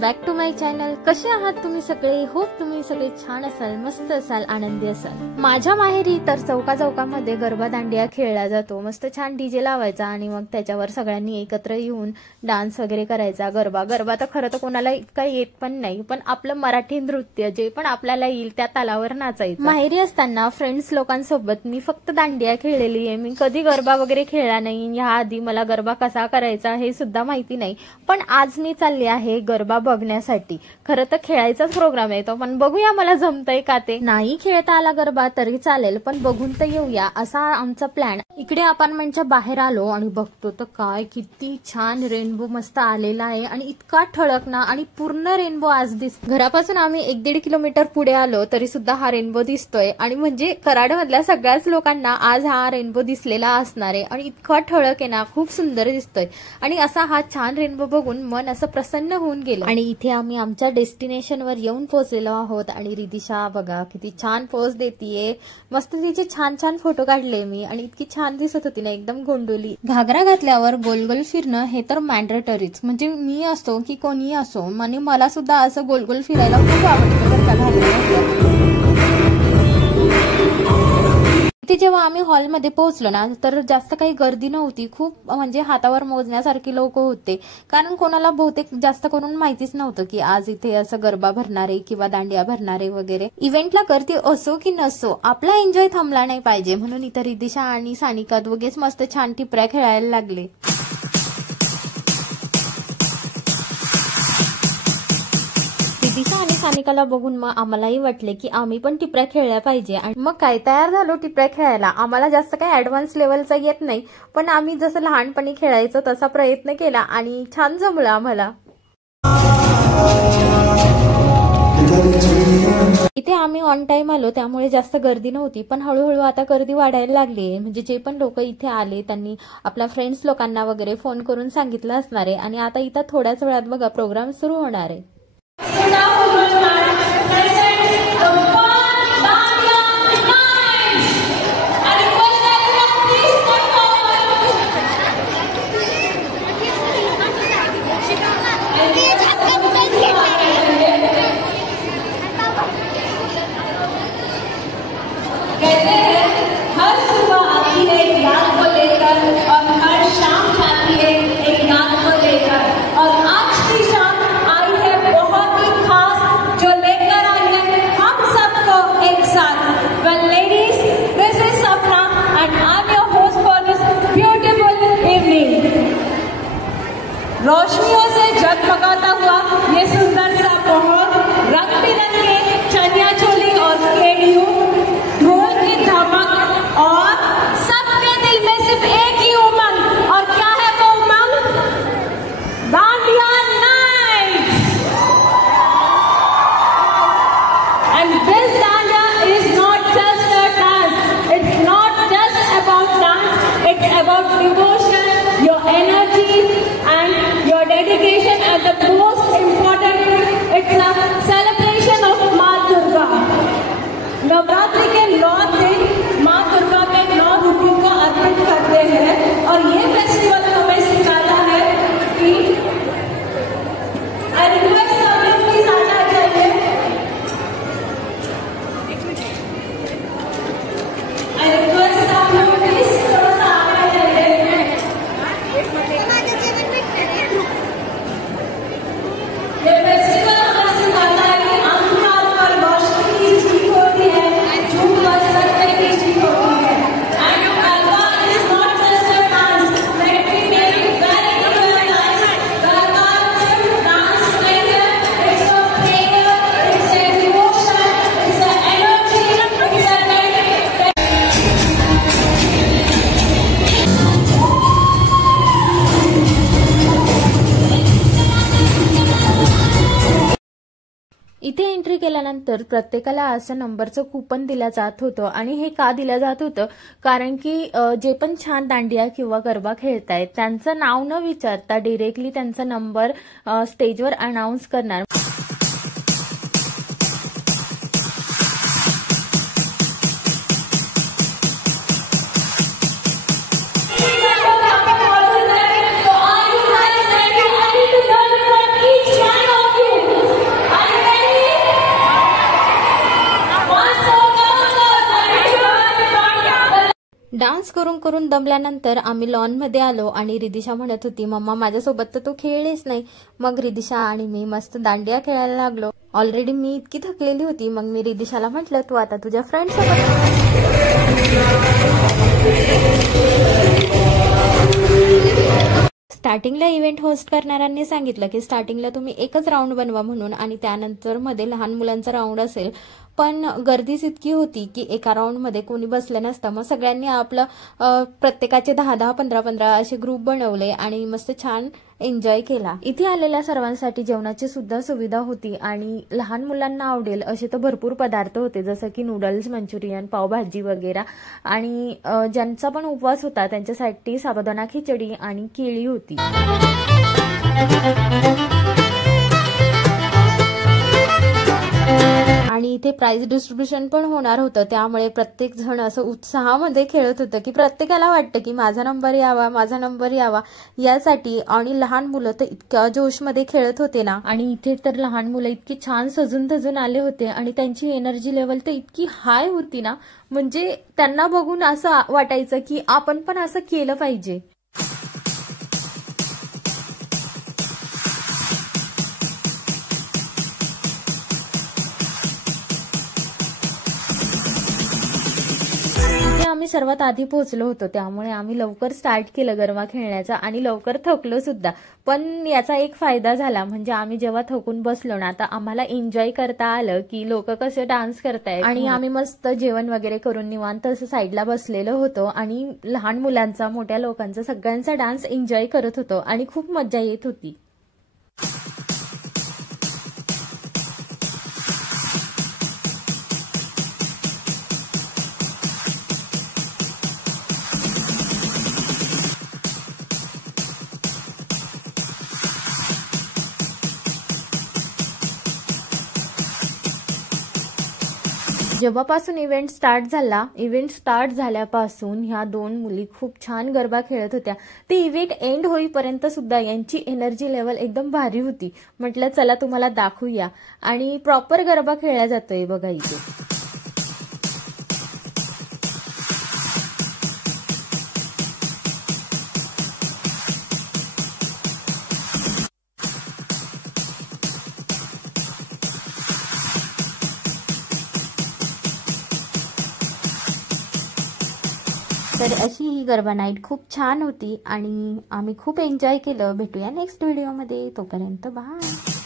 Back to my channel. कसे आहात तुम्ही सगळे? होप तुम्ही सगळे छान असाल, मस्त असाल, आनंदी असाल। माझ्या माहेरी तर चौकामध्ये गरबा दांडिया खेळला जातो। मस्त छान डीजे लावायचा आणि मग त्याच्यावर सगळ्यांनी एकत्र येऊन डान्स वगैरे करायचा। गरबा तर खरं तर कोणाला इतका येत पण नाही, पण आपलं मराठी नृत्य जे पण आपल्याला येईल त्या तालावर नाचायचं। माहेरी असताना फ्रेंड्स लोकांसोबत मी फक्त दांडिया खेळलेली आहे। मी कधी गरबा वगैरे खेळला नाही। याआधी मला गरबा कसा करायचा हे सुद्धा माहिती नाही, पण आज मी चालली आहे गरबा बघण्यासाठी। खरं तर खेळायचाच प्रोग्राम आहे तो, पण बघूया मला जमतंय का ते। नाही खेळता आला गरबा तरी चालेल, पण बघून तर येऊया असा आमचा प्लॅन। इकडे अपार्टमेंटच्या बाहेर आलो आणि बघतो तर काय किती छान रेनबो मस्त आलेला आहे आणि इतका ठळक ना, आणि पूर्ण रेनबो आज दिसतो। घरापासून आम्ही 1-1.5 किलोमीटर पुढे आलो तरी सुद्धा हा रेनबो दिसतोय आणि म्हणजे कराड मधल्या सगळ्याच लोकांना आज हा रेनबो दिसलेला असणार आहे आणि इतका ठळक आहे ना, खूप सुंदर दिसतोय। आणि असा हा छान रेनबो बघून मन असं प्रसन्न होऊन गेलं। आणि इथे आम्ही आमच्या डेस्टिनेशन वर येऊन पोहोचलेलो आहोत आणि रिदिशा बघा किती छान पोज देतीये। मस्त तिचे छान छान फोटो काढले मी आणि इतकी छान दिसत होती ना, एकदम गोंडोली। घागरा घातल्यावर गोल गोल फिरणं हे तर मॅन्डेटरीच, म्हणजे मी असो की कोणी असो, म्हणजे मला सुद्धा असं गोल गोल फिरायला खूप आवडतं बरं का घागरा। जेव्हा आम्ही हॉलमध्ये पोहोचलो ना, तर जास्त काही गर्दी नव्हती। खूप म्हणजे हातावर मोजण्यासारखी लोक होते, कारण कोणाला बहुतेक जास्त करून माहितीच नव्हतं की आज इथे असं गरबा भरणारे किंवा दांडिया भरणारे वगैरे। इव्हेंटला गर्दी असो की नसो, आपला एन्जॉय थांबला नाही पाहिजे, म्हणून इतर रिदिशा आणि सानिका दोघेच मस्त छान टिपऱ्या खेळायला लागले। रिदिशा आणि सानिकाला बघून मग आम्हालाही वाटले की आम्ही पण टिपऱ्या खेळल्या पाहिजे आणि मग काय तयार झालो टिपऱ्या खेळायला। आम्हाला जास्त काही ऍडव्हान्स लेवलचा येत नाही, पण आम्ही जसं लहानपणी खेळायचो तसा प्रयत्न केला आणि छान जमलं आम्हाला। इथे आम्ही ऑन टाइम आलो त्यामुळे जास्त गर्दी नव्हती, पण हळूहळू आता गर्दी वाढायला लागली। म्हणजे जे पण लोक इथे आले त्यांनी आपल्या फ्रेंड्स लोकांना वगैरे फोन करून सांगितलं असणार आहे आणि आता इथं थोड्याच वेळात बघा प्रोग्राम सुरू होणार आहे। रोशनियों से जगमगाता हुआ ये सुंदर सा माहौल, रंग बिरंगे चनिया चोली और केडियों, ढोल की धमक और सबके दिल में सिर्फ एक ही उमंग, और क्या है वो Umang? Dandiya night. And this dandiya is not just a dance, it's not just about dance, it's about devotion, your energy and your dedication, and the most important thing, it's a celebration of माँ दुर्गा। नवरात्रि के 9 दिन माँ दुर्गा में 9 रूपों को अर्पित करते हैं और ये फेस्टिवल हमें सिखाता है कि I request सभी प्लीज आ जाइए। I request सभी प्लीज थोड़ा सा आ जाइए। ये फेस्टिवल हमें सिखाता है कि अंधकार पर रोशनी की जीत होती है, झूठ पर सत्य की जीत होती है। And garba is not just a dance, let me make it very clear guys, garba सिर्फ डांस नहीं है, it's a prayer, it's a devotion, it's a energy, it's a dedication। इथे एंट्री केल्यानंतर प्रत्येकाला असं नंबरचं कुपन दिलं जात होतं आणि हे का दिलं जात होतं, कारण की जे पण छान दांडिया किंवा गरबा खेळतायत त्यांचं नाव न विचारता डायरेक्टली त्यांचा नंबर स्टेजवर अनाउन्स करणार। So are you guys ready to learn from each one of you? Dance करून करून दमल्यानंतर आम्ही लॉन मध्ये आलो आणि रिदिशा म्हणत होती, मम्मा माझ्यासोबत तर तू खेळलीच नाही. मग रिदिशा आणि मी मस्त दांडिया खेळायला लागलो. ऑलरेडी मी इतकी थकलेली होती. मग मी रिदिशाला म्हटलं, तू आता तुझ्या फ्रेंड सोबत. स्टार्टिंगला इव्हेंट होस्ट करणाऱ्यांनी सांगितलं की स्टार्टिंगला तुम्ही एकच राऊंड बनवा म्हणून, आणि त्यानंतर मध्ये लहान मुलांचा राऊंड असेल. पण गर्दीच इतकी होती की एका राऊंडमध्ये कोणी बसलं नसतं. मग सगळ्यांनी आपलं प्रत्येकाचे 10-10, 15-15 असे ग्रुप बनवले आणि मस्त छान एन्जॉय केला. इथे आलेल्या सर्वांसाठी जेवणाची सुद्धा सुविधा होती आणि लहान मुलांना आवडेल असे तर भरपूर पदार्थ होते, जसं की नूडल्स, मंचुरियन, पावभाजी वगैरे. आणि ज्यांचा पण उपवास होता त्यांच्यासाठी साबुदाणा खिचडी आणि केळी होती. आणि इथे प्राइज डिस्ट्रीब्युशन पण होणार होतं, त्यामुळे प्रत्येक जण असं उत्साहामध्ये खेळत होतं की प्रत्येकाला वाटतं की माझा नंबर यावा, माझा नंबर यावा यासाठी. आणि लहान मुलं तर इतक्या जोशमध्ये खेळत होते ना. आणि इथे तर लहान मुलं इतकी छान सजून धजून आले होते आणि त्यांची एनर्जी लेवल तर इतकी हाय होती ना, म्हणजे त्यांना बघून असं वाटायचं की आपण पण असं केलं पाहिजे. आम्ही सर्वात आधी पोहोचलो होतो, त्यामुळे आम्ही लवकर स्टार्ट केलं गरबा खेळण्याचा आणि लवकर थकलो सुद्धा. पण याचा एक फायदा झाला, म्हणजे आम्ही जेव्हा थकून बसलो ना, आता आम्हाला एन्जॉय करता आलं की लोक कसे डान्स करतायत. आणि आम्ही मस्त जेवण वगैरे करून निवांत असं साईडला बसलेलो होतो आणि लहान मुलांचा, मोठ्या लोकांचा, सगळ्यांचा डान्स एन्जॉय करत होतो आणि खूप मजा येत होती. जेव्हापासून इव्हेंट स्टार्ट झाल्यापासून ह्या दोन मुली खूप छान गरबा खेळत होत्या. ते इव्हेंट एंड होईपर्यंत सुद्धा यांची एनर्जी लेवल एकदम भारी होती. म्हटलं चला तुम्हाला दाखवूया. आणि प्रॉपर गरबा खेळला जातोय बघा इथे. तर अशी ही गरबा नाईट खूप छान होती आणि आम्ही खूप एन्जॉय केलं. भेटूया नेक्स्ट व्हिडिओमध्ये. तोपर्यंत बाय.